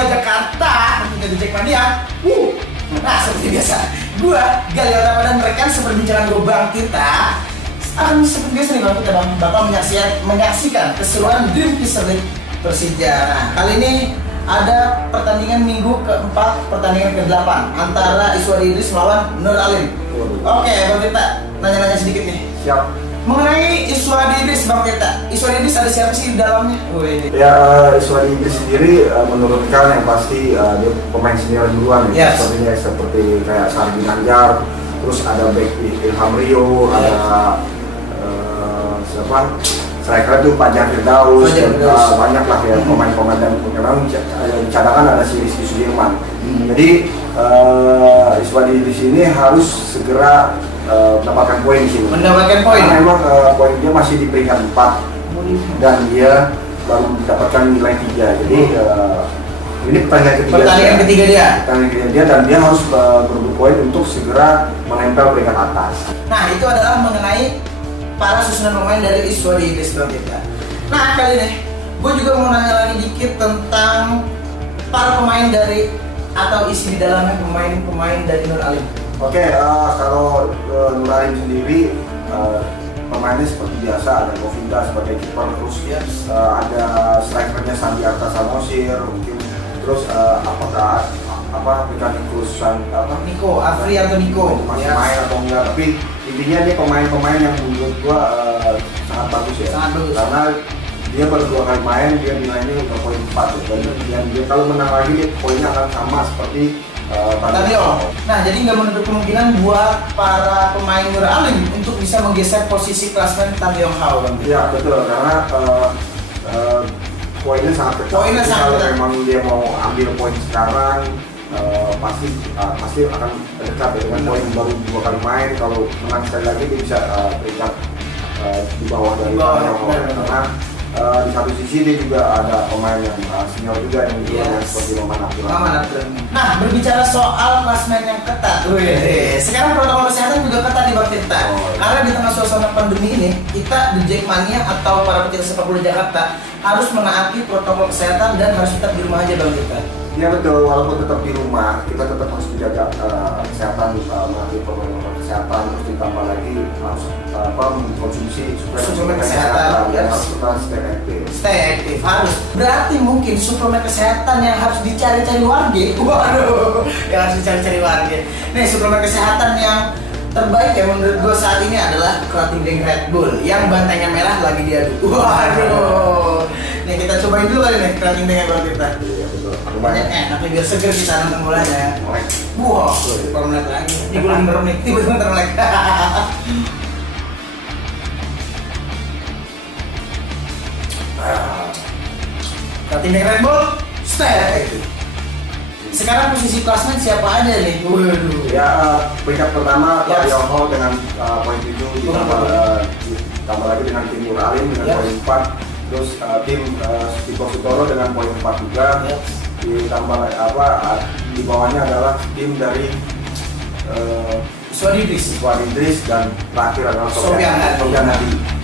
bola Jakarta menjadi Jackmania. Nah seperti biasa, gue Gali Otama dan rekan seperbincangan gue Bang Tirta akan seperti biasa nih Bang Tirta bakal menyaksikan keseruan Dream Kiss League Persija. Nah kali ini ada pertandingan minggu keempat, pertandingan ke-8 antara Iswadi Idris melawan Nur Alim. Oke Bang Tirta, nanya-nanya sedikit nih. Siap. Mengenai Iswadi Idris Bang Tirta, Iswadi Idris ada siapa sih di dalamnya? Ya, Iswadi Idris sendiri menurunkan yang pasti dia pemain senior duluan ya. Seperti kayak Sargi Nanjar, terus ada back Ilham Rio, ada siapa? Striker itu Pak Jafir Daus, dan banyak lah ya pemain-pemain, dan memang cadangan ada si Rizky Sudirman. Jadi Iswadi Idris ini harus segera mendapatkan poin di sini. Mendapatkan poin. Karena memang poin dia masih di peringkat 4 dan dia baru mendapatkan nilai 3. Jadi ini pertandingan ketiga dia dan dia harus berebut poin untuk segera menempel peringkat atas. Nah itu adalah mengenai para susunan pemain dari Iswadi Idris Bang Tirta. Nah kali ini gue juga mau nanya lagi dikit tentang para pemain dari atau isi di dalamnya pemain dari Nur Alim. Oke, kalau Nur Alim sendiri pemainnya seperti biasa, ada Govinda sebagai kiper, terus ada strikernya Sandiarta Samosir mungkin, terus Niko Afri atau Niko masih main atau enggak, tapi intinya dia pemain-pemain yang menurut gua sangat bagus ya. Sangat bagus. Karena dia baru 2 kali main, dia nilainya udah poin 4 dan dia kalau menang lagi dia poinnya akan sama seperti Tadeo. Nah jadi nggak menutup kemungkinan buat para pemain Nur Alim untuk bisa menggeser posisi klasmen Tadeo Hao. Iya betul, karena poinnya sangat kecil. Kalau memang dia mau ambil poin sekarang pasti akan dekat ya, dengan poin baru 2 kali main. Kalau menang sekali lagi dia bisa peringkat di bawah dari Tadeo Hao, karena di satu sisi dia juga ada pemain yang senior juga yang seperti Maman Abdullah. Nah berbicara soal klasmen yang ketat, sekarang protokol kesehatan juga ketat di Bang Tirta. Karena di tengah suasana pandemi ini, kita di Jackmania atau para pecinta sepak bola Jakarta harus menaati protokol kesehatan dan harus tetap di rumah aja Bang Tirta. Iya betul, walaupun tetap di rumah, kita tetap harus menjaga kesehatan, melalui protokol kesehatan, terus ditambah lagi harus mengkonsumsi suplemen kesehatan dan harus tetap stay aktif. Harus. Berarti mungkin suplemen kesehatan yang harus dicari-cari warga. Waduh, yang harus dicari-cari warga. Nih suplemen kesehatan yang terbaik ya menurut gue saat ini adalah Creatine Deng Red Bull yang bantainya merah lagi diaduk. Waduh. Nih kita cobain dulu kali nih Creatine Deng Bang Tirta. Banyak enak biar seger kita nonton bolanya. Wow, kalau menit lagi. Ini gue lagi merem nih, tiba-tiba termelek. Creatine Deng Red Bull, stay. Sekarang posisi klasmen siapa aja nih? Waduh. Ya peringkat pertama Tadeo Hao dengan poin 7, ditambah lagi dengan tim Nur Alim dengan poin 4, terus tim Tiko Sutoro dengan poin 4 juga. Ditambah di bawahnya adalah tim dari Iswadi Idris dan terakhir adalah Sofian Hadi.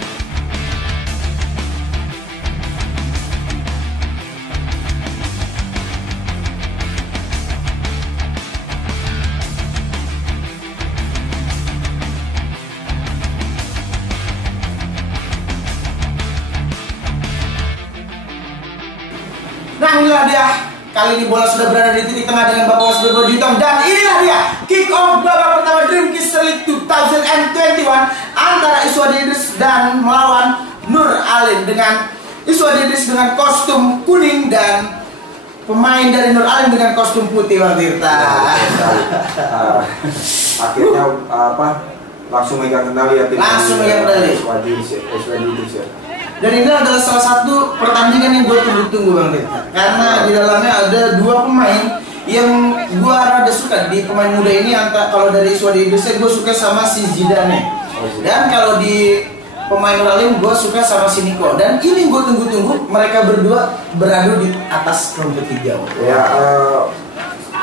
Nah inilah dia, kali ini bola sudah berada di titik tengah dengan Bapak Wasit berbaju hitam, dan inilah dia kick off babak pertama Dream Kiss League 2021 antara Iswadi Idris dan melawan Nur Alim, dengan Iswadi Idris dengan kostum kuning dan pemain dari Nur Alim dengan kostum putih Bang Tirta. Akhirnya langsung megang kendali ya tim. Langsung megang kendali. Iswadi Idris ya. Dan ini adalah salah satu pertandingan yang gue tunggu-tunggu Bang Tirta, karena di dalamnya ada 2 pemain yang gue rada suka di pemain muda ini. Kalau dari Iswadi Idris gue suka sama si Zidane, dan kalau di pemain Nur Alim gue suka sama si Niko. Dan ini gue tunggu-tunggu mereka berdua beradu di atas rumput hijau. Ya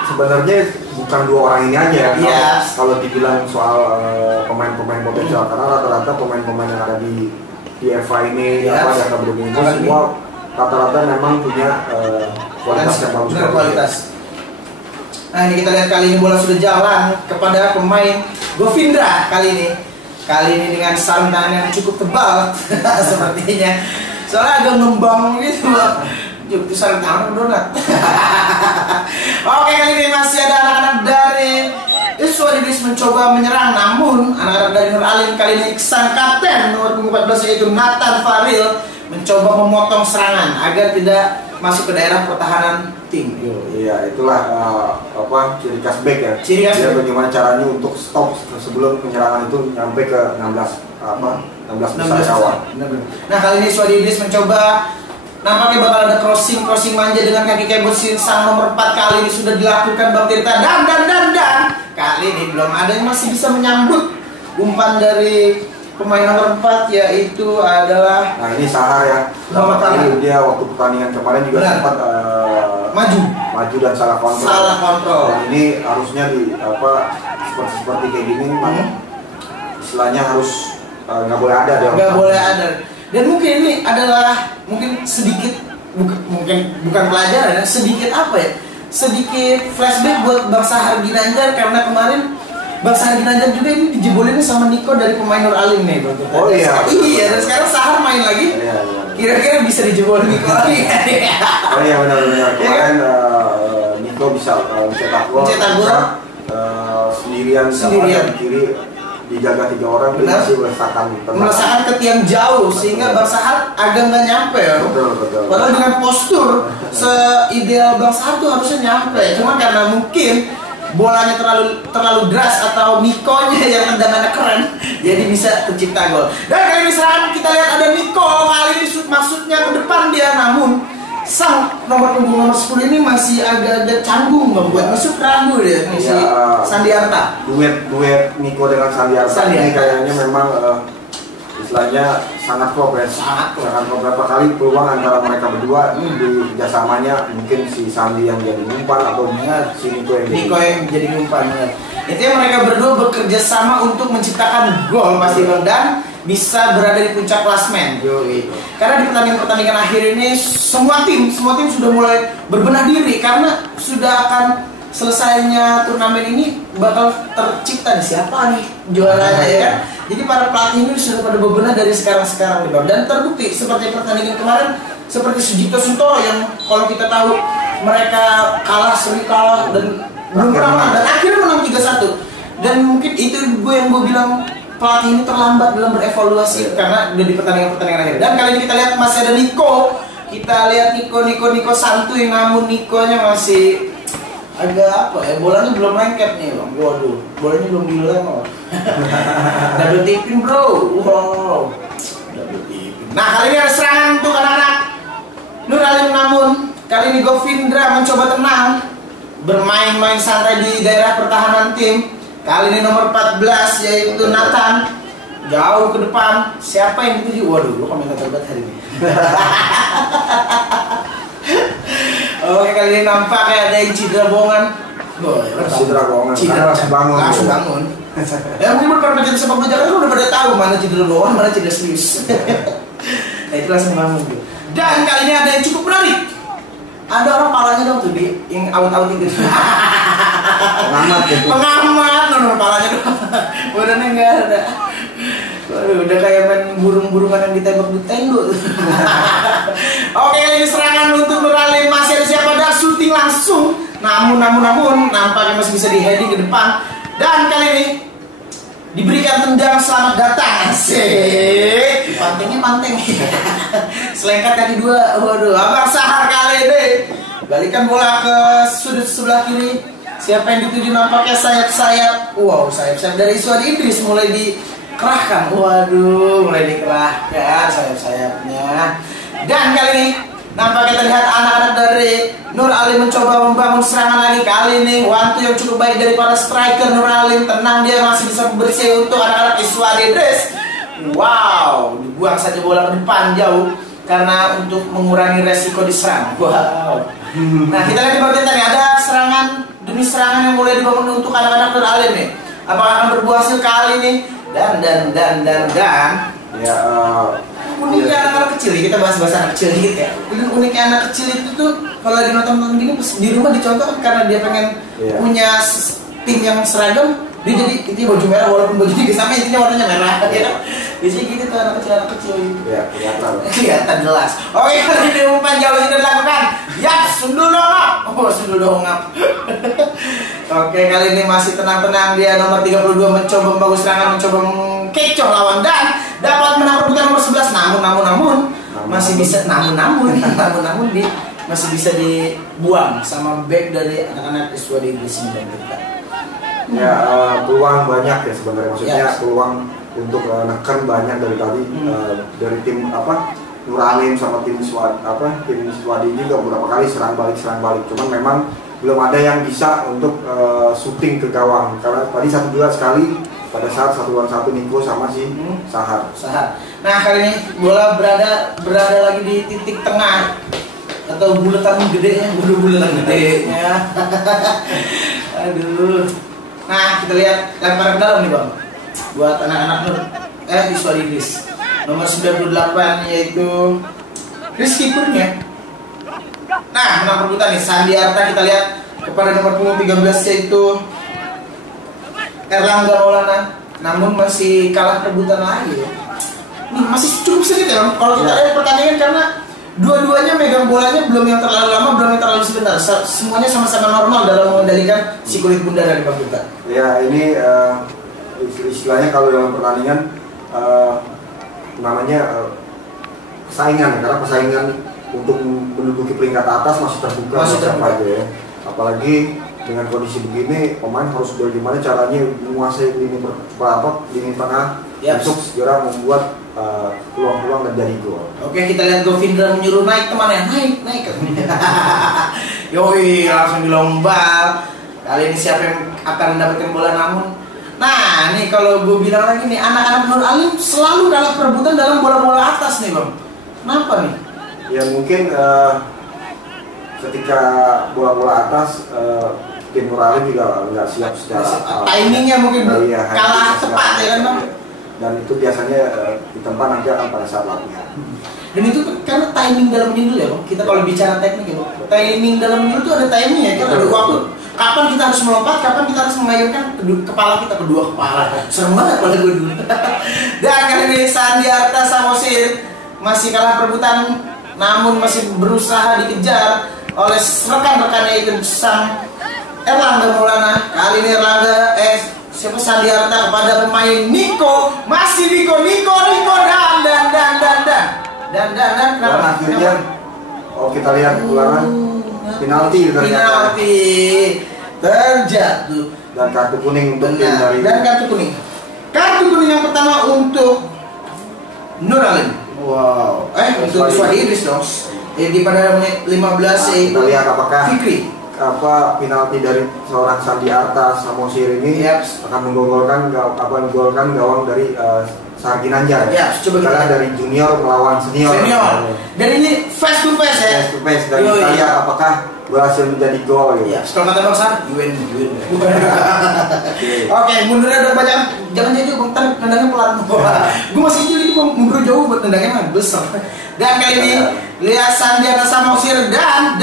sebenarnya bukan 2 orang ini aja kalau dibilang soal pemain-pemain potensial, karena rata-rata pemain-pemain yang ada di PFA ini yang berhubungan semua rata-rata memang punya kualitas yang bagus. Benar, kualitas. Nah ini kita lihat kali ini bola sudah jalan kepada pemain Govindra kali ini. Kali ini dengan sarung tangan yang cukup tebal sepertinya. Soalnya agak ngembang gitu loh. Itu sarung tangan donat. Oke, kali ini masih ada anak-anak dari Iswadidis mencoba menyerang, namun anak-anak dari Nur Alim kali ini sang kapten nomor 14 yaitu Nathan Faril mencoba memotong serangan agar tidak masuk ke daerah pertahanan tim. Iya, itulah ciri khas back ya. Ciri khas dia bagaimana caranya untuk stop sebelum penyerangan itu nyampe ke 16 besar kawan. Nah, kali ini Iswadidis mencoba, nampaknya bakal ada crossing manja dengan kaki kebot sang nomor 4. Kali ini sudah dilakukan Bang Tirta dan kali ini belum ada yang masih bisa menyambut umpan dari pemain nomor 4 yaitu adalah ini Sahar ya. Dia waktu pertandingan kemarin juga sempat maju dan salah kontrol. Dan ini harusnya seperti kayak gini istilahnya harus nggak boleh ada. Dan mungkin ini adalah sedikit bukan pelajaran, sedikit sedikit flashback buat Bang Sahar Ginanjar, karena kemarin Bang Sahar Ginanjar juga ini dijebolin sama Niko dari pemain Nur Alim nih. Oh iya. Iya, dan sekarang Sahar main lagi. Kira-kira bisa dijebol Niko lagi. Oh iya, benar. Kemarin Niko bisa mencetak gol. Sendirian kiri dijaga 3 orang, masih melesakan ke tiang jauh sehingga Bang Sahar agak nggak nyampe ya. Betul. Padahal dengan postur seideal Bang Sahar tuh harusnya nyampe, cuma karena mungkin bolanya terlalu deras atau Nikonya yang tendangannya keren, jadi bisa tercipta gol. Dan kali ini serangan kita lihat ada Niko, kali ini maksudnya ke depan dia, namun sang nomor punggung nomor 10 ini masih agak-agak canggung membuat masuk ragu dia Sandiarta. Duet Niko dengan Sandiarta ini kayaknya memang istilahnya sangat klop ya. Sangat beberapa kali peluang antara mereka berdua di kerjasamanya, mungkin si Sandi yang jadi umpan atau si Niko yang jadi umpan. Intinya mereka berdua bekerja sama untuk menciptakan gol pasti Bang, dan bisa berada di puncak klasmen. Karena di pertandingan akhir ini semua tim sudah mulai berbenah diri, karena sudah akan selesainya turnamen ini bakal tercipta nih siapa nih juaranya ya kan. Jadi para pelatih ini sudah pada berbenah dari sekarang dan terbukti seperti pertandingan kemarin, seperti Sujito Suntoro yang kalau kita tahu mereka sering kalah dan belum pernah menang, dan akhirnya menang 3-1. Dan mungkin itu yang gue bilang, pelatih ini terlambat dalam berevaluasi karena udah di pertandingan akhir. Dan kali ini kita lihat masih ada Niko. Kita lihat Niko santuy, namun Nikonya masih agak bolanya belum lengket nih Bang. Waduh, bolanya belum dilem. Double tipin bro. Wow. Double tipin. Nah, kali ini ada serangan untuk anak-anak Nur Alim, namun kali ini Govindra mencoba tenang, bermain-main santai di daerah pertahanan tim. Kali ini nomor 14 yaitu Nathan jauh ke depan. Siapa yang dituju? Waduh, lu komentator banget hari ini. Oke, kali ini nampak kayak ada yang cedera bohongan. Langsung bangun. Ya mungkin beberapa pecinta sepak bola Jakarta udah pada tahu mana cedera bohongan, mana cedera serius. Nah itu langsung bangun tuh. Dan kali ini ada yang cukup menarik. Ada orang palanya dong tuh yang out itu. Pengamat, nomor palanya dong. Badannya nggak ada. Waduh, udah kayak main burung-burungan yang ditembak di tendo. Oke, ini serangan untuk Nur Alim, masih ada siapa? Ada syuting langsung. Namun nampaknya masih bisa di-heading ke depan. Dan kali ini diberikan tendang selamat datang. Asik. Panteng. Selengkat kaki 2. Waduh, Abang Sahar kali ini balikan bola ke sudut sebelah kiri. Siapa yang dituju? Nampaknya sayap-sayap. Wow, sayap-sayap dari Iswadidis mulai dikerahkan. Waduh, mulai dikerahkan sayap-sayapnya. Dan kali ini nampaknya terlihat anak-anak dari Nur Alim mencoba membangun serangan lagi. Kali ini waktu yang cukup baik dari para striker Nur Alim. Tenang, dia masih bisa bersih untuk anak-anak Iswadidis. Wow, dibuang saja bola ke depan jauh karena untuk mengurangi resiko diserang. Wow. Nah, kita lihat di bagian tadi ada serangan demi serangan yang mulai dibangun untuk anak-anak Nur Alim nih. Apakah akan berbuah hasil kali ini? Dan ya uniknya anak-anak kecil ya, kita bahas anak kecil dikit ya. Uniknya anak kecil itu tuh kalau lagi nonton gini di rumah dicontoh karena dia pengen punya tim yang seragam, dia jadi itu baju merah walaupun baju juga sama intinya warnanya merah ya. Biasanya gitu tuh anak kecil ya, kelihatan jelas. Oke, kali ini umpan jauh ini dilakukan. Ya, sundul dongap. Oh, sundul dongap. Oke, kali ini masih tenang-tenang, dia nomor 32 mencoba membangun serangan, mencoba kecoh lawan dan dapat menang perebutan nomor 11. Namun masih bisa namun masih bisa dibuang sama back dari anak-anak Iswa di Inggris ini. Ya, peluang banyak ya sebenarnya, maksudnya peluang untuk neken banyak dari tadi dari tim Nur Alim sama tim Swadi juga beberapa kali serang balik, cuman memang belum ada yang bisa untuk shooting ke gawang karena tadi 1-2 sekali pada saat 1-1 Niko sama si Sahar. Nah, kali ini bola berada lagi di titik tengah atau bulatan gedenya. Aduh. Nah, kita lihat lempar ke dalam nih Bang. Buat anak-anak Nur Iswa Inggris. Nomor 98 yaitu Rizky Kurnia. Nah, menang perebutan nih Sandi Arta, kita lihat kepada nomor punggung 13 yaitu Erlangga Maulana. Namun masih kalah perebutan lagi ya. Nih masih cukup sedikit ya kalau kita lihat pertandingan karena dua-duanya megang bolanya belum yang terlalu lama, belum yang terlalu sebentar. Semuanya sama-sama normal dalam mengendalikan si kulit bunda dari Bang Duta. Ya, ini istilahnya kalau dalam pertandingan namanya persaingan, karena persaingan untuk menduduki peringkat atas masih terbuka aja ya. Apalagi dengan kondisi begini, pemain harus bagaimana caranya menguasai lini tengah untuk segera membuat peluang-peluang dan jadi gol. Oke, kita lihat Govindra menyuruh naik temannya, naik. Yoi, langsung dilombal. Kali ini siapa yang akan mendapatkan bola namun? Nah, nih kalau gue bilang lagi nih, anak-anak Nur Alim selalu kalah perebutan dalam bola-bola atas nih Bang. Kenapa nih? Ya mungkin ketika bola-bola atas tim Nur Alim juga nggak siap secara timingnya mungkin kalah tepat ya kan Bang? Dan itu biasanya ditempa nanti akan pada saat latihan. Dan itu karena timing dalam menyundul ya Bang. Kita kalau bicara teknik ya Bang, timing dalam menyundul itu ada timing ya. Kita ada waktu. Kapan kita harus melompat, kapan kita harus mengayunkan kepala kita, kedua kepala. Serem banget pada gue dulu. Dan kali ini Sandi Arta Samosir masih kalah perebutan, namun masih berusaha dikejar oleh rekan-rekannya itu sang Erlangga Maulana. Kali ini Erlangga Sandi Arta kepada pemain Niko, masih Niko dan kenapa? Akhirnya kita lihat ulangan penalti terjatuh dan kartu kuning untuk tim dari kartu kuning yang pertama untuk Nur Alim. Wow, untuk Swadi Inggris dong. Jadi pada menit 15 kita lihat apakah Fikri penalti dari seorang Sandi Arta Samosir ini akan menggolkan gawang dari Sahar Ginanjar. Ya, coba kita dari junior melawan senior. Dan ini face to face ya. Dan kita lihat apakah berhasil menjadi gol gitu. Ya, setelah kata Bang Sar, win. Oke, mundurnya udah banyak. Jangan jadi Bang, tendangnya pelan. Gue masih kecil ini mundur jauh buat tendangnya mah besar. Dan kali ini lihat Sandi Arta Samosir dan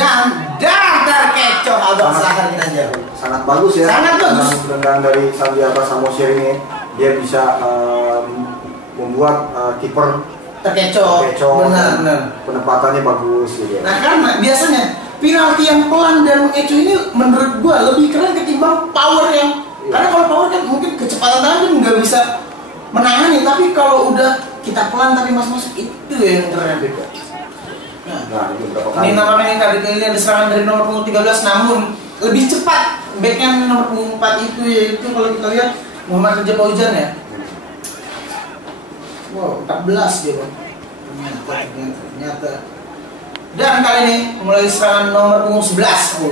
terkecoh Abang Sahar Ginanjar. Sangat bagus ya. Sangat bagus. Tendangan dari Sandi Arta Samosir ini dia bisa membuat kiper terkecoh. Benar. Penempatannya bagus gitu. Nah, karena biasanya penalti yang pelan dan mengecoh ini menurut gua lebih keren ketimbang power yang karena kalau power kan mungkin kecepatan tangan kan nggak bisa menangani, tapi kalau udah kita pelan tapi masuk itu yang keren beda. Nah, ini berapa kali? Ini namanya kali ini ada serangan dari nomor punggung 13 namun lebih cepat backnya nomor punggung 4 itu yaitu kalau kita lihat Muhammad Raja Paujan ya. Wow, 14 dia Bang. Ternyata. Dan kali ini mulai serangan nomor punggung 11.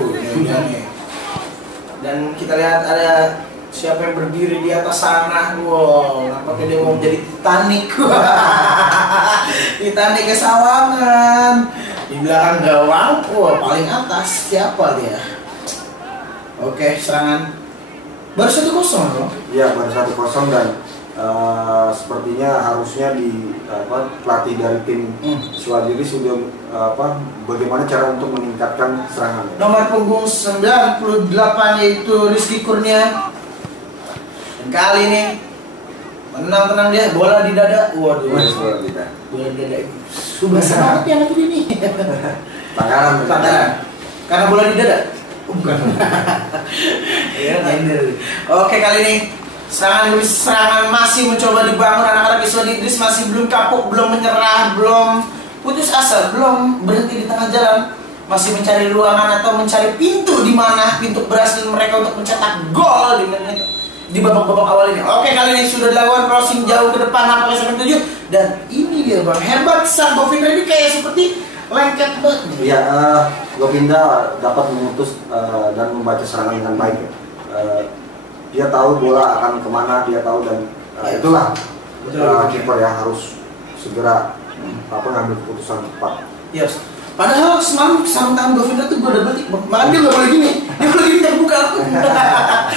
Dan kita lihat ada siapa yang berdiri di atas sana. Wow, nampaknya dia mau jadi Titanic. Titanic ke Sawangan. Di belakang gawang, paling atas siapa dia? Oke, serangan baru 1-0 Bang. Iya, baru 1-0 dan sepertinya harusnya pelatih dari tim Iswadi sudah bagaimana cara untuk meningkatkan serangan. Nomor punggung 98 yaitu Rizky Kurnia. Dan kali ini tenang dia, bola di dada. Waduh, bola di dada. Bola di dada. Sudah sangat ya nanti ini. Pelanggaran. Karena bola di dada. Bukan. Ya, oke, kali ini serangan masih mencoba dibangun. Anak-anak Iswadi Idris masih belum kapok, belum menyerah, belum putus asa, belum berhenti di tengah jalan, masih mencari ruangan atau mencari pintu di mana pintu berhasil mereka untuk mencetak gol di babak-babak awal ini. Oke, kali ini sudah dilakukan crossing jauh ke depan nampaknya sampai 7, dan ini dia bang, hebat sang Govinda ini kayak seperti lengket banget. Iya, Govinda dapat memutus dan membaca serangan dengan baik. Dia tahu bola akan kemana, dia tahu, dan itulah kiper ya harus segera ngambil keputusan tepat. Yes. Padahal semalam sarung tangan Govinda tuh gue udah balik, makanya dia nggak boleh gini, dia boleh gini terbuka.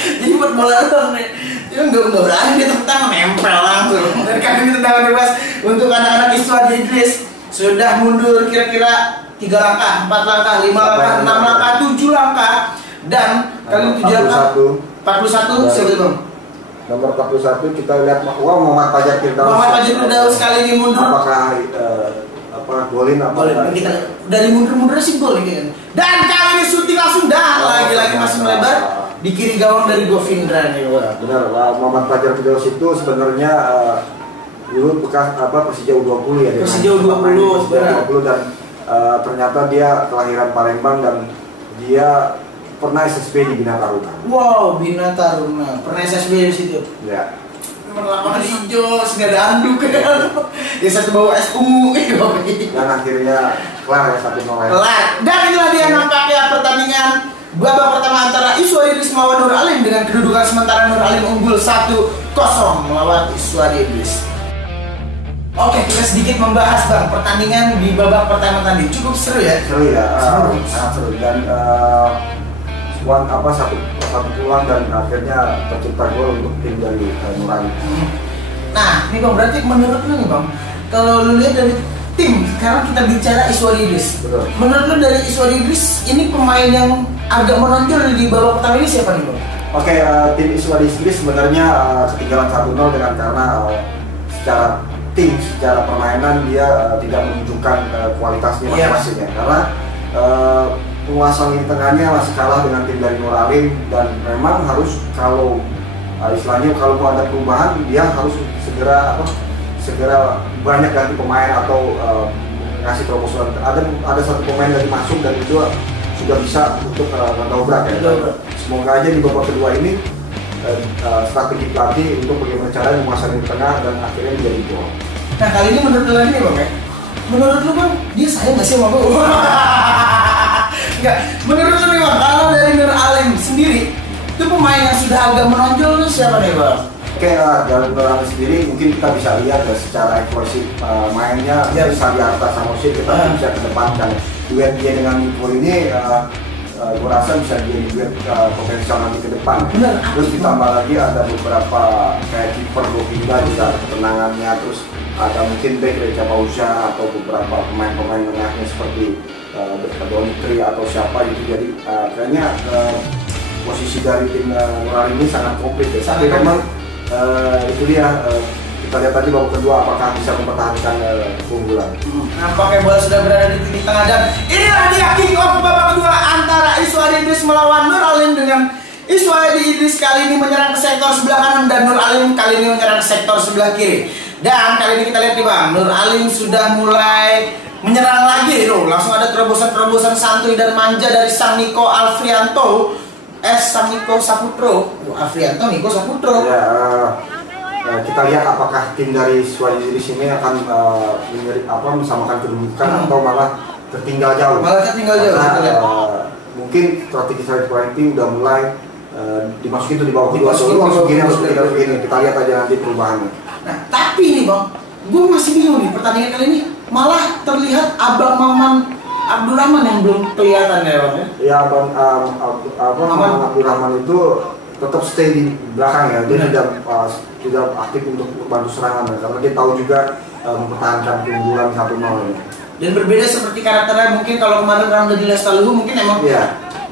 Jadi buat bola doang nih, dia nggak berani, dia tepuk tangan nempel langsung. Dari kali ini tendangan bebas untuk anak-anak Iswadi Idris sudah mundur kira-kira 3 langkah, 4 langkah, 5 langkah, 6 langkah, 7 langkah, dan kali 7 langkah 41 sebelum nomor 41 kita lihat Muhammad Fajar Firdaus kali ini mundur. Apakah golin apa? Kita dari mundur sih gol gitu. Dan kali ini syuting langsung lagi-lagi masih melebar di kiri gawang dari Govindra nih. Benar, Muhammad Fajar Firdaus itu sebenarnya dulu bekas Persija U20 ya. Persija U20 dan ternyata dia kelahiran Palembang dan dia pernah SSB di Bina Taruna. Wow, Bina Taruna. Pernah SSB di situ? Ya. Lapangan hijau, sudah ada anduk kan. Dia satu bawa es ungu. Dan akhirnya kelar ya 1-0. Kelar. Dan inilah dia nampaknya pertandingan babak pertama antara Iswadi Idris melawan Nur Alim dengan kedudukan sementara Nur Alim unggul 1-0 melawan Iswadi Idris. Oke, kita sedikit membahas bang pertandingan di babak pertama tadi. Cukup seru ya? Seru ya, sangat seru, dan satu peluang dan akhirnya tercipta gol untuk tim dari Nurani. Nah, ini bang, berarti menurut lu nih bang, kalau lu lihat dari tim, sekarang kita bicara Iswadi Idris. Betul. Menurut lu dari Iswadi Idris, ini pemain yang agak menonjol di babak pertama ini siapa nih bang? Oke, tim Iswadi Idris sebenarnya ketinggalan 1-0 dengan karena secara permainan dia tidak menunjukkan kualitasnya masing-masing ya. Karena penguasaan lini tengahnya masih kalah dengan tim dari Nur Alim, dan memang harus kalau istilahnya kalau mau ada perubahan dia harus segera banyak ganti pemain atau ngasih terobosan. Ada satu pemain dari masuk dan itu sudah bisa untuk mendobrak ya. Semoga aja di babak kedua ini strategi pelatih untuk bagaimana cara menguasai lini tengah dan akhirnya menjadi gol. Nah, kali ini menurut lu lagi nih bang ya? Menurut lu bang, dia sayang nggak sih sama gue? Enggak, menurut lu nih bang, kalau dari Nur Alim sendiri itu pemain yang sudah agak menonjol itu siapa nih bang? Oke, dari Nur Alim sendiri mungkin kita bisa lihat ya, secara eksplosif mainnya bisa di atas sama Oshie, kita bisa kedepankan duet dia dengan Niko ini. Gue rasa bisa jadi duet potensial nanti ke depan. Bener. Terus ditambah lagi ada beberapa kayak kiper Govinda juga ketenangannya, terus ada mungkin back dari Capausia atau beberapa pemain-pemain tengahnya seperti Donitri atau siapa gitu. Jadi kayaknya posisi dari tim Nurani ini sangat komplit ya. Tapi memang itu dia, kita lihat tadi babak kedua apakah bisa mempertahankan keunggulan. Nampaknya bola sudah berada di titik tengah, dan inilah dia kick off babak kedua antara Iswadi Idris melawan Nur Alim, dengan Iswadi Idris kali ini menyerang ke sektor sebelah kanan dan Nur Alim kali ini menyerang ke sektor sebelah kiri. Dan kali ini kita lihat nih bang, Nur Alim sudah mulai menyerang lagi loh. Langsung ada terobosan santuy dan manja dari sang Niko Alfrianto, sang Niko Saputro. Alfrianto, Niko Saputro. Ya, kita lihat apakah tim dari Iswadi Idris ini akan mensamakan kedudukan atau malah tertinggal jauh. Karena, mungkin strategi strategi tim udah mulai dimasukin tuh di bawah kedua, langsung begini. Kita lihat aja nanti perubahannya. Nah, tapi nih bang, gue masih bingung nih pertandingan kali ini, malah terlihat Abang Maman Abdurrahman yang belum kelihatan ya bang ya? Ya, Maman Abdurrahman itu tetap stay di belakang ya, dia tidak aktif untuk membantu serangan ya, karena dia tahu juga mempertahankan keunggulan 1-0 ini. Dan berbeda seperti karakternya mungkin kalau kemarin Ramdhani Lestaluhu mungkin emang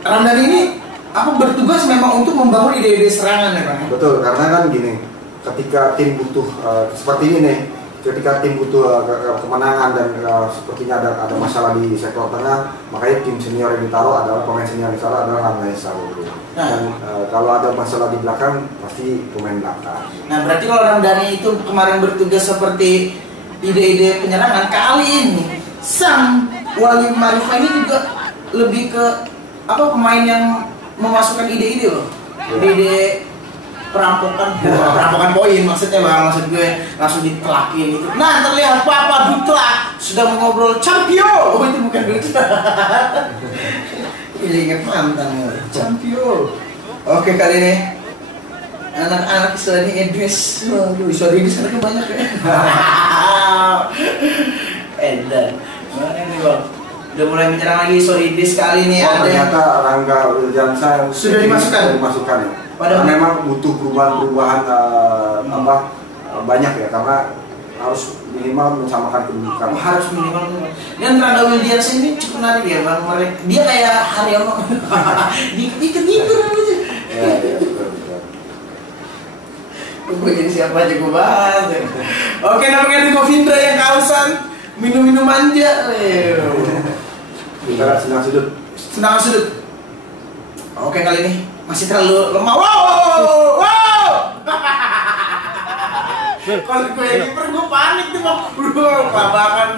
Ramdhani ini bertugas memang untuk membangun ide-ide serangan ya Bang. Betul, karena kan gini, ketika tim butuh seperti ini nih, ketika tim butuh kemenangan dan sepertinya ada masalah di sektor tengah, makanya tim senior yang ditaruh adalah pemain senior yang ditaruh adalah Ramdhani Lestaluhu. Dan kalau ada masalah di belakang pasti pemain belakang. Nah berarti kalau Ramdhani itu kemarin bertugas seperti ide-ide penyerangan, kali ini sang Wali Marifa ini juga lebih ke pemain yang memasukkan ide-ide loh, ide-ide perampokan poin maksudnya Bang, maksud gue langsung ditelakin gitu. Nah terlihat Papa Dutra sudah mengobrol champion. Oh itu bukan Dutra. Ini inget mantan champion. Oke kali ini anak-anak istilahnya Idris. Waduh, sorry Idris anaknya banyak ya. Edan. Mana nih Bang? Udah mulai menyerang lagi sorry Idris kali ini ada. Ternyata Rangga Wiljansa sudah dimasukkan ya. Padahal memang butuh perubahan banyak ya, karena harus minimal menjamakan kedudukan. Harus minimal. Dan Rangga Wiljansa ini cukup menarik ya Bang. Dia kayak Haryono. Dikit-dikit aja. Ya, betul. Gue jadi siapa aja gue bahas. Oke, namanya Govindra yang kausan minum manja. Kita senang sudut. Oke kali ini masih terlalu lemah. Wow. Kalau gue kiper gue panik tuh Bang. Kelabakan.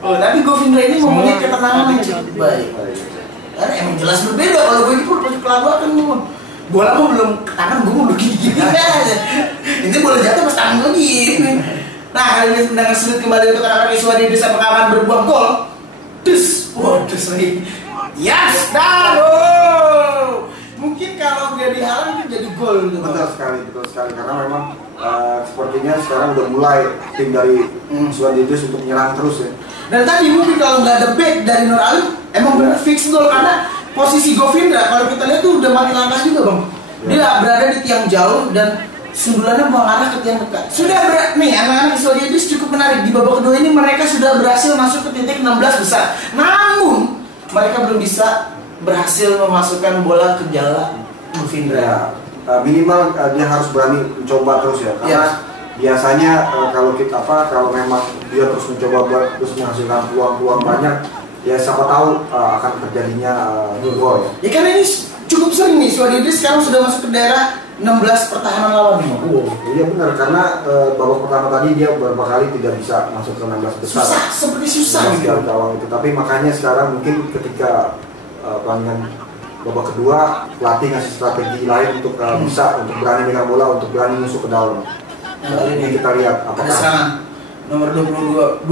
Tapi Govindra ini mempunyai ketenangan yang cukup baik. Karena emang jelas berbeda kalau gue kiper pasti kelabakan gue. Bola gue belum ke tangan, gue mau begini-gini aja. Ini bola jatuh pas tangan gue gini. Nah kali ini tendangan sudut kembali untuk anak-anak Iswadi bisa akan berbuah gol. Terus lagi. Yes, mungkin kalau dia dihalang itu jadi gol. Betul sekali. Karena memang sepertinya sekarang udah mulai tim dari Iswadi untuk menyerang terus ya. Dan tadi mungkin kalau nggak ada back dari Nur Alim, emang benar fix gol karena posisi Govindra kalau kita lihat tuh udah makin langkah juga Bang. Dia berada di tiang jauh dan sundulannya mengarah ke tiang dekat. Nih anak-anak Iswadi itu cukup menarik. Di babak kedua ini mereka sudah berhasil masuk ke titik 16 besar. Namun mereka belum bisa berhasil memasukkan bola ke jala Govindra. Ya, minimal dia harus berani mencoba terus ya. Karena biasanya kalau memang dia terus mencoba terus menghasilkan peluang banyak, ya siapa tahu akan terjadinya gol ya. Ya karena ini cukup sering nih Iswadi sekarang sudah masuk ke daerah 16 pertahanan lawan nih. Iya benar, karena babak pertama tadi dia beberapa kali tidak bisa masuk ke 16 besar. Susah gitu. Itu. Tapi makanya sekarang mungkin ketika pelanggan babak kedua pelatih ngasih strategi lain untuk bisa untuk berani megang bola, untuk berani masuk ke dalam. Ini kita lihat apakah ada serangan nomor 24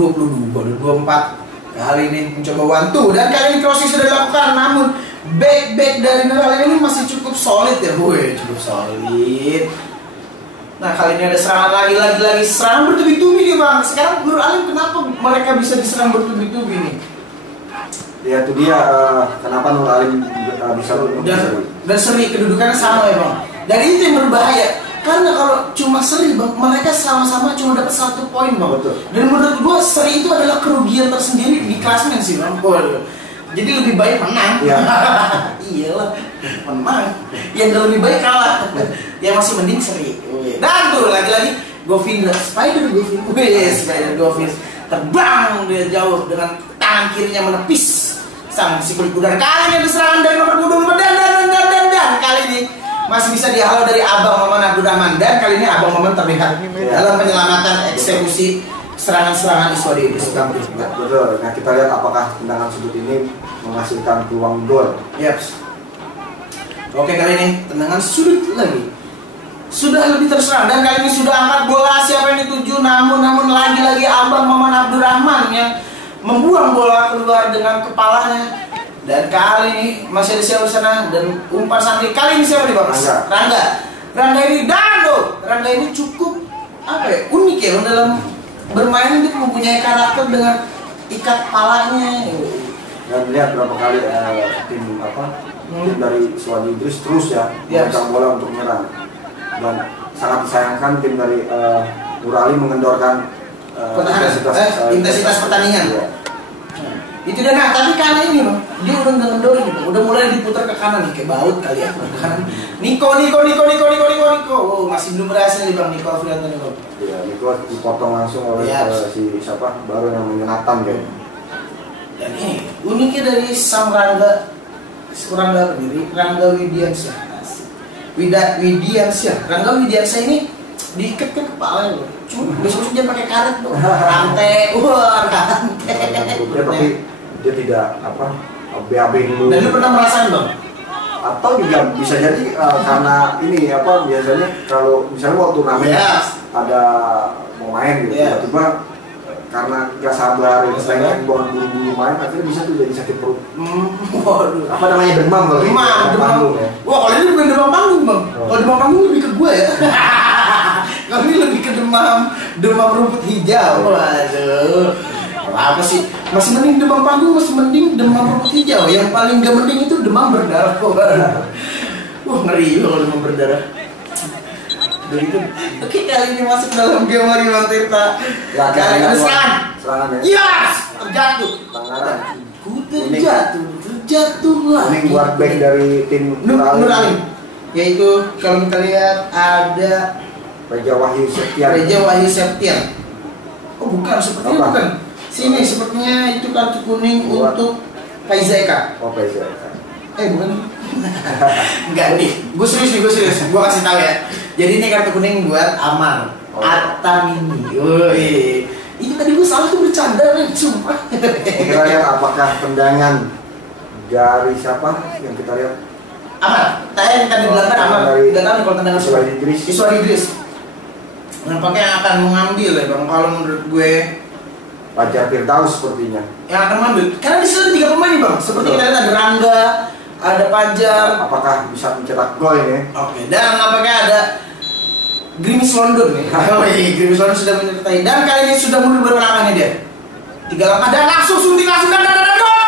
kali ini mencoba one-two dan kali ini crossing sudah dilakukan, namun back dari Nur Alim ini masih cukup solid ya cukup solid. Nah kali ini ada serangan lagi serangan bertubi-tubi nih Bang. Sekarang Nur Alim kenapa mereka bisa diserang bertubi-tubi nih? Ya itu dia kenapa Nur Alim bisa dan seri kedudukannya sama ya Bang. Dan itu yang berbahaya. Karena kalau cuma seri Bang, mereka sama-sama cuma dapat 1 poin Bang. Betul. Dan menurut gua seri itu adalah kerugian tersendiri di klasmen sih Bang. Jadi lebih baik menang. Ya. Iyalah, menang. Yang lebih baik kalah. Yang masih mending seri. Dan tuh lagi-lagi Govindra, Spider Govindra terbang dia jauh dengan tangan kirinya menepis sang si kulit udara. Kali ini ada serangan dari nomor 25 dan kali ini masih bisa dihalau dari Abang Maman Abdurrahman, dan kali ini Abang Maman terlihat dalam penyelamatan eksekusi serangan-serangan Iswadi di sebelah. Betul. Nah kita lihat apakah tendangan sudut ini menghasilkan peluang gol. Yes. Oke kali ini tendangan sudut lagi. Sudah lebih terserang dan kali ini sudah angkat bola siapa yang dituju, namun lagi-lagi Abang Maman Abdurrahman yang membuang bola keluar dengan kepalanya. Dan kali ini masih ada siapa sana dan umpan santri. Kali ini siapa nih Bang? Rangga ini Rangga ini cukup unik ya dalam bermain. Dia mempunyai karakter dengan ikat kepalanya. Dan lihat berapa kali tim dari Iswadi Idris terus ya memegang bola untuk menyerang. Dan sangat disayangkan tim dari Nur Ali mengendorkan intensitas pertandingan. Ya. Itu dia. Nah, tapi kali ini loh, dia udah ngendor gitu, udah mulai diputar ke kanan nih, kayak baut kali ya ke kanan. Niko. Oh, masih belum berhasil nih Bang Niko Afrianto Niko. Ya, Niko dipotong langsung oleh si siapa baru yang menyenatan kayak. Dan ini uniknya dari sang Rangga Widiansyah. Rangga Widiansyah ini diikat ke kepala loh. Cuma besok dia pakai karet loh. Rantai. Tapi dia tidak BAB dulu. Dan lu pernah merasakan Bang? Atau juga bisa jadi karena ini biasanya kalau misalnya waktu turnamen ada mau main gitu tiba-tiba karena gak sabar pengen buru-buru main akhirnya bisa tuh jadi sakit perut. Waduh. Apa namanya demam kalau demam panggung ya. Wah, kalau ini bukan demam panggung Bang. Kalau demam panggung lebih ke gue ya. Kalau ini lebih ke demam rumput hijau. Waduh. Apa sih? Masih mending demam panggung, masih mending demam rumput hijau. Yang paling gak mending itu demam berdarah. Wah, ngeri juga kalau demam berdarah. Begitu. Oke, kali ini masuk dalam game lagi Bang Tirta. Kali ini serangan ya? Yes! Terjatuh. Pelanggaran. Terjatuh lah. Ini buat back dari tim Nur Ali. Yaitu kalau kita lihat ada Reja Wahyu Septian. Oh bukan, sepertinya bukan. Sini sepertinya itu kartu kuning untuk Faiza Eka. Oh Faiza Eka. Bukan. Enggak nih, gue serius. Gue kasih tahu ya. Jadi ini kartu kuning buat Amar Atamini. Woi, itu tadi gue salah tuh bercanda nih, sumpah. Kita lihat apakah tendangan dari siapa yang kita lihat? Amar. Tadi bilang Amar. Tidak tahu kalau tendangan Iswadi Idris. Nampaknya akan mengambil ya Bang. Kalau menurut gue Fajar Firdaus sepertinya yang akan mengambil. Karena di sini 3 pemain nih Bang. Seperti kita lihat ada Rangga, ada Fajar. Apakah bisa mencetak gol ini? Oke, dan apakah ada Grimis London nih? Grimis London sudah menyertai dan kali ini sudah mundur berapa langkahnya dia? 3 langkah dan langsung suntik langsung dan gol!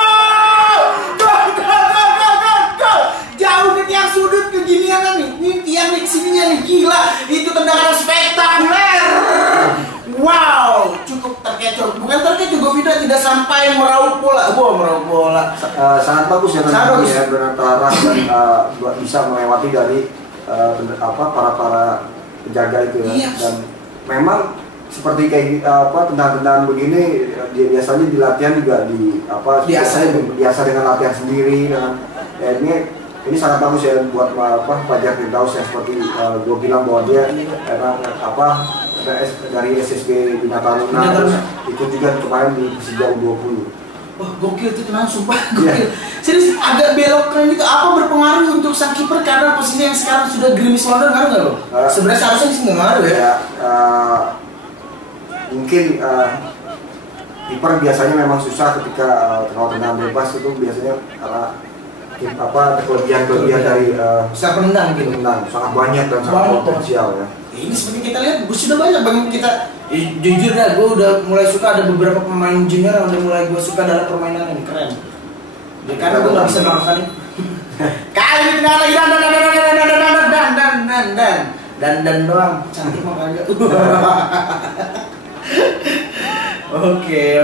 Jauh ke tiang sudut keginian nih. Ini tiang nih kesininya nih gila. Itu tendangan spektakuler. Wow, cukup terkecoh. Bukan terkecoh, Govindra tidak sampai meraup bola. Meraup bola. Sangat bagus ya tendangannya benar dan bisa melewati dari para penjaga itu ya. Dan memang seperti kayak tendangan-tendangan begini biasanya di latihan juga biasa dengan latihan sendiri dengan ya ini sangat bagus ya buat Fajar Firdaus ya seperti gue bilang bahwa dia dari SSB Bina Taruna ikut juga kemarin di Persija U20. Wah gokil itu tenang sumpah gokil. Serius agak belok keren gitu. Apa berpengaruh untuk sang kiper karena posisi yang sekarang sudah Grimis London ngaruh nggak lo? Sebenarnya seharusnya sih nggak ngaruh ya. Mungkin kiper biasanya memang susah ketika kalau tendangan bebas itu biasanya karena kelebihan dari bisa penendang gitu. Sangat banyak dan sangat potensial ya. Ini seperti kita lihat, sudah banyak bang kita. Jujur dah, gue udah mulai suka ada beberapa pemain junior yang udah mulai gue suka dalam permainan ini keren. Karena gue nggak bisa melakukan ini. Kali ini tidak lagi dan doang, cantik mah kagak. Oke,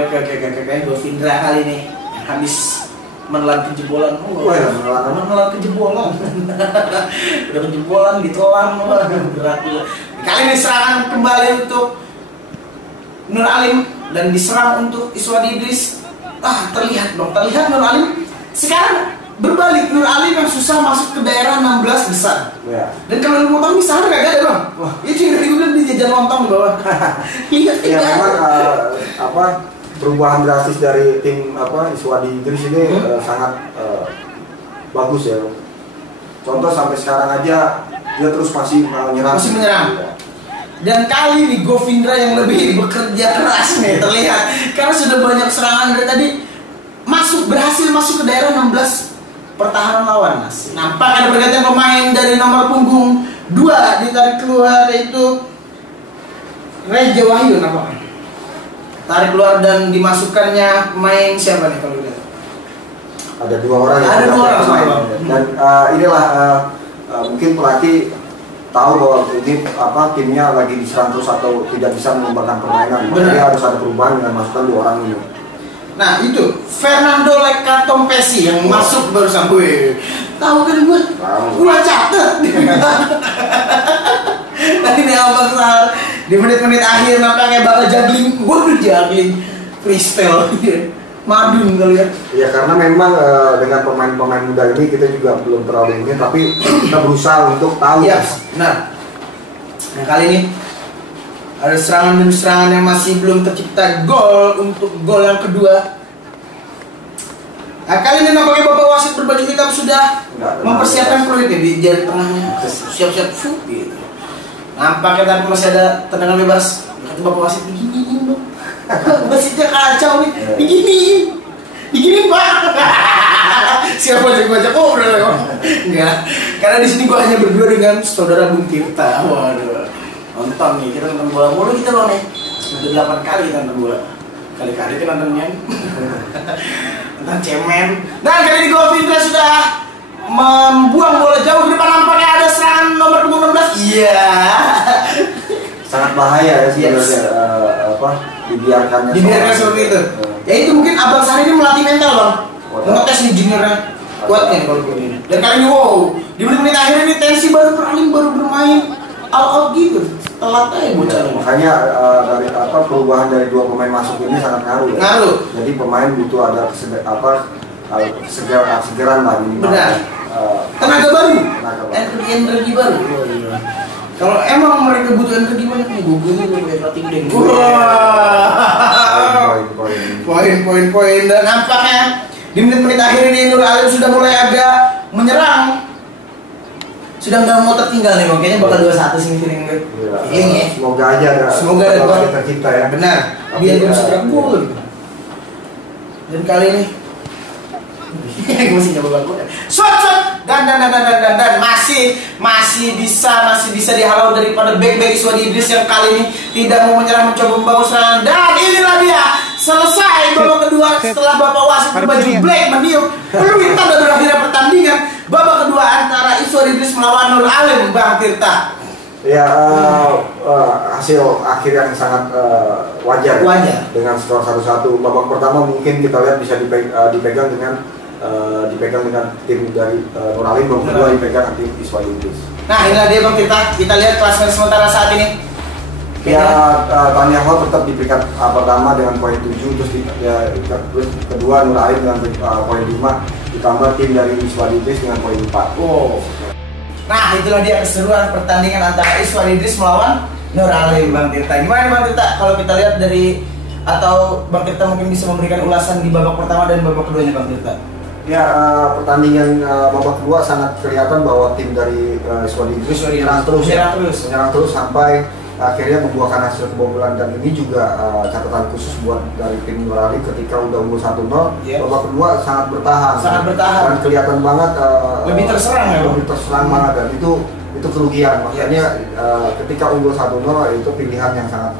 Govindra kali ini habis menelan kejebolan. Menelan kejebolan. Udah kejebolan ditelan berat. Kali ini serangan kembali untuk Nur Alim dan diserang untuk Iswadi Idris. Terlihat Nur Alim sekarang berbalik. Nur Alim yang susah masuk ke daerah 16 besar. Dan kalau lu lontong di sana gak ada bang. Itu yang tadi gue bilang di jajan lontong di bawah. Iya memang perubahan drastis dari tim Iswadi Idris ini sangat bagus ya. Contoh sampai sekarang aja dia terus masih menyerang. Dan kali ini Govindra yang lebih bekerja keras nih terlihat karena sudah banyak serangan dari tadi berhasil masuk ke daerah 16 pertahanan lawan. Nampak ada pergantian pemain dari nomor punggung 2 ditarik keluar yaitu Reja Wahyu nampaknya. Tarik keluar dan dimasukkannya pemain siapa nih kalau lihat? Ada 2 orang yang ada 2 orang main. Dan inilah mungkin pelatih tahu bahwa ini timnya lagi diserang terus atau tidak bisa mengembangkan permainan. Makanya harus ada perubahan dengan masukkan 2 orang ini. Nah itu Fernando Lecatompesi yang masuk barusan gue. Tahu kan gue? Gue catet. Tadi nih Abang Sahar di menit-menit akhir nampaknya bakal juggling. Gue udah juggling freestyle. Madun kali ya. Ya karena memang dengan pemain-pemain muda ini kita juga belum terlalu ingin, tapi kita berusaha untuk tahu. Iya, benar. Nah kali ini ada serangan demi serangan yang masih belum tercipta gol untuk gol yang kedua. Nah kali ini nampaknya Bapak wasit berbaju hitam sudah mempersiapkan peluitnya di jari tengahnya. Siap-siap shoot gitu. Nampaknya tapi masih ada tendangan bebas. Kata Bapak wasit begini dong. Wasitnya kacau nih. Begini Pak. Siapa yang baca enggak. Karena di sini gua hanya berdua dengan saudara Bung Tirta. Waduh. Nonton nih, kita nonton bola mulu kita loh nih. Udah 8 kali kita nonton bola. Kali-kali kita nontonnya tentang cemen. Nah kali ini Gol Fitra sudah membuang bola jauh ke depan. Nampaknya ada serangan nomor 16. Iya. Sangat bahaya ya sebenarnya. Dibiarkan seperti itu. Ya itu mungkin Abang Sari ini melatih mental Bang. Ngetes nih juniornya kuatnya kalau begini. Dan kali ini di menit-menit akhir ini tensi baru bermain out gitu. Telat aja bocah. Makanya dari perubahan dari 2 pemain masuk ini sangat ngaruh ya. Ngaruh. Jadi pemain butuh ada segeran lah ini. Benar. Tenaga baru. Energi baru. Kalau emang mereka butuh energi banyak nih, Google ini kayak Rating Deng. Poin. Dan nampaknya di menit-menit akhir ini Nur Alim sudah mulai agak menyerang. Sudah nggak mau tertinggal nih, kayaknya bakal 2-1 sih feeling gue. Ya. Semoga aja ada gol kita ya. Benar. Biar gue bisa gol. Dan kali ini gue masih nyoba gol. Shot dan masih bisa dihalau daripada back Iswadi Idris yang kali ini tidak mau menyerang, mencoba membangun serangan. Dan inilah dia selesai babak kedua setelah Bapak wasit berbaju black meniup peluit tanda berakhirnya pertandingan babak kedua antara Iswadi Idris melawan Nur Alim, Bang Tirta. Ya hasil akhir yang sangat wajar. Dengan skor 1-1. Babak pertama mungkin kita lihat bisa dipegang dengan tim dari Nur Alim, babak kedua dipegang tim Iswadi Idris. Nah inilah dia Bang Tirta, kita lihat klasemen sementara saat ini. Ya Tanya Hall tetap di peringkat pertama dengan poin 7, terus kedua Nur Alim dengan poin 5, ditambah tim dari Iswadi Idris dengan poin 4. Nah itulah dia keseruan pertandingan antara Iswadi Idris melawan Nur Alim, Bang Tirta. Gimana Bang Tirta kalau kita lihat dari, atau Bang Tirta mungkin bisa memberikan ulasan di babak pertama dan babak keduanya Bang Tirta? Ya pertandingan babak kedua sangat kelihatan bahwa tim dari Iswadi Idris menyerang terus sampai akhirnya membuahkan hasil kebobolan. Dan ini juga catatan khusus buat dari tim Nur Alim ketika udah unggul 1-0, babak kedua sangat bertahan dan kelihatan banget lebih terserang banget, dan itu kerugian. Makanya ketika unggul 1-0 itu pilihan yang sangat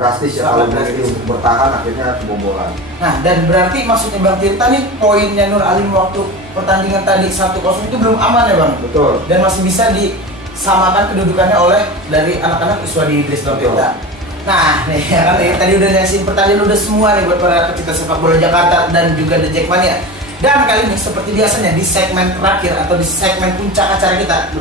drastis ya, kalau memilih untuk bertahan akhirnya kebobolan. Nah dan berarti maksudnya Bang Tirta nih poinnya Nur Alim waktu pertandingan tadi 1-0 itu belum aman ya Bang? Betul. Dan masih bisa disamakan kedudukannya oleh dari anak-anak Iswadi Idris, Bang Tirta. Nah nih ya kan tadi udah ngasih pertanyaan udah semua nih buat para pecinta sepak bola Jakarta dan juga The Jackmania. Dan kali ini seperti biasanya di segmen terakhir atau di segmen puncak acara kita,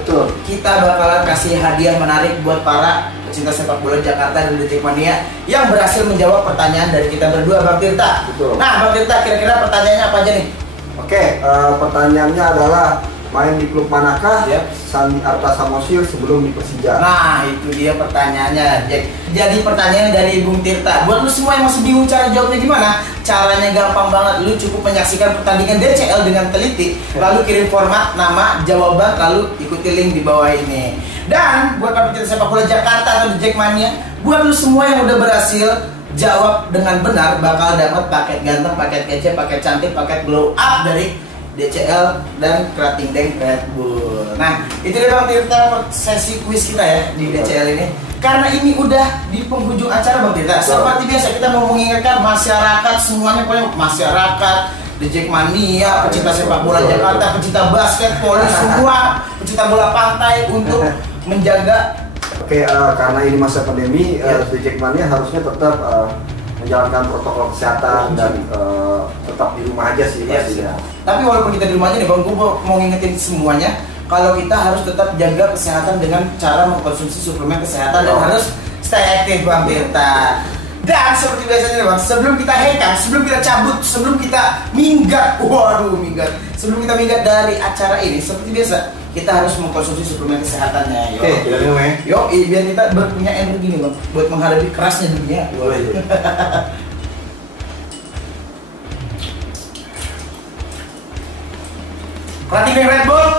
kita bakalan kasih hadiah menarik buat para pecinta sepak bola Jakarta dan The Jackmania yang berhasil menjawab pertanyaan dari kita berdua, Bang Tirta. Nah Bang Tirta, kira-kira pertanyaannya apa aja nih? Oke, pertanyaannya adalah main di klub manakah Sandi Arta Samosir sebelum di Persija? Nah itu dia pertanyaannya, Jack. Jadi pertanyaan dari Bung Tirta. Buat lu semua yang masih bingung cara jawabnya gimana, caranya gampang banget. Lu cukup menyaksikan pertandingan DCL dengan teliti, lalu kirim format nama, jawaban, lalu ikuti link di bawah ini. Dan buat para pecinta sepak bola Jakarta atau The Jackmania, buat lu semua yang udah berhasil jawab dengan benar bakal dapat paket ganteng, paket kece, paket cantik, paket glow up dari DCL dan Rating Deng Red Bull. Nah, itu dia Bang Tirta sesi kuis kita ya di DCL ini. Karena ini udah di penghujung acara Bang Tirta. Seperti biasa kita mau mengingatkan masyarakat semuanya, pokoknya masyarakat, The Jackmania, pecinta sepak bola Jakarta, pecinta basket, poli semua, pecinta bola pantai untuk menjaga. Oke, karena ini masa pandemi, The Jackmania harusnya tetap menjalankan protokol kesehatan dan tetap di rumah aja sih pastinya. Tapi walaupun kita di rumah aja nih Bang, gue mau ngingetin semuanya kalau kita harus tetap jaga kesehatan dengan cara mengkonsumsi suplemen kesehatan dan harus stay aktif Bang Tirta. Dan seperti biasanya nih Bang, sebelum kita hengkang, sebelum kita cabut, sebelum kita minggat, sebelum kita minggat dari acara ini, seperti biasa kita harus mengkonsumsi suplemen kesehatannya. Oke, kita minum ya. Yo, biar kita punya energi nih Bang, buat menghadapi kerasnya dunia. Krating Red Bull.